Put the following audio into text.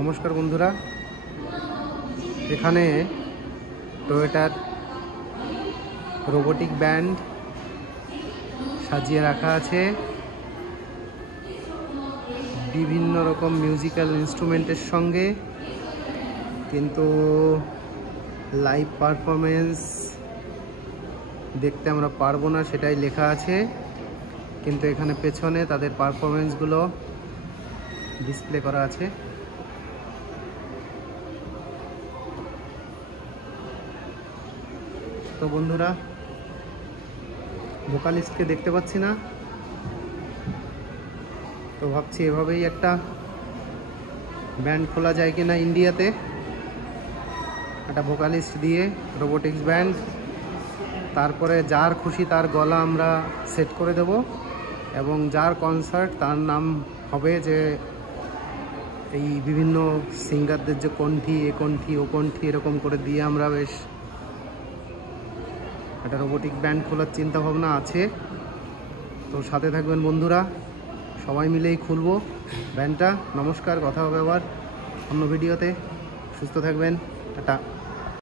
নমস্কার বন্ধুরা, এখানে টয়োটার রোবোটিক ব্যান্ড সাজিয়ে রাখা আছে বিভিন্ন রকম মিউজিক্যাল ইনস্ট্রুমেন্টের সঙ্গে, কিন্তু লাইভ পারফরমেন্স দেখতে আমরা পারবো না, সেটাই লেখা আছে। কিন্তু এখানে পেছনে তাদের পারফরমেন্সগুলো ডিসপ্লে করা আছে। তো বন্ধুরা, ভোকালিস্টকে দেখতে পাচ্ছি না, তো ভাবছি এভাবেই একটা ব্যান্ড খোলা যায় কিনা ইন্ডিয়াতে, একটা ভোকালিস্ট দিয়ে রোবোটিক্স ব্যান্ড। তারপরে যার খুশি তার গলা আমরা সেট করে দেব এবং যার কনসার্ট তার নাম হবে যে এই বিভিন্ন সিঙ্গারদের যে কণ্ঠী, এ কণ্ঠী ও কণ্ঠী এরকম করে দিয়ে আমরা বেশ একটা রোবোটিক ব্যান্ড খোলার চিন্তা ভাবনা আছে। তো সাথে থাকবেন বন্ধুরা, সবাই মিলেই খুলবো ব্যান্ডটা। নমস্কার, কথা হবে আবার অন্য ভিডিওতে। সুস্থ থাকবেন, টাটা।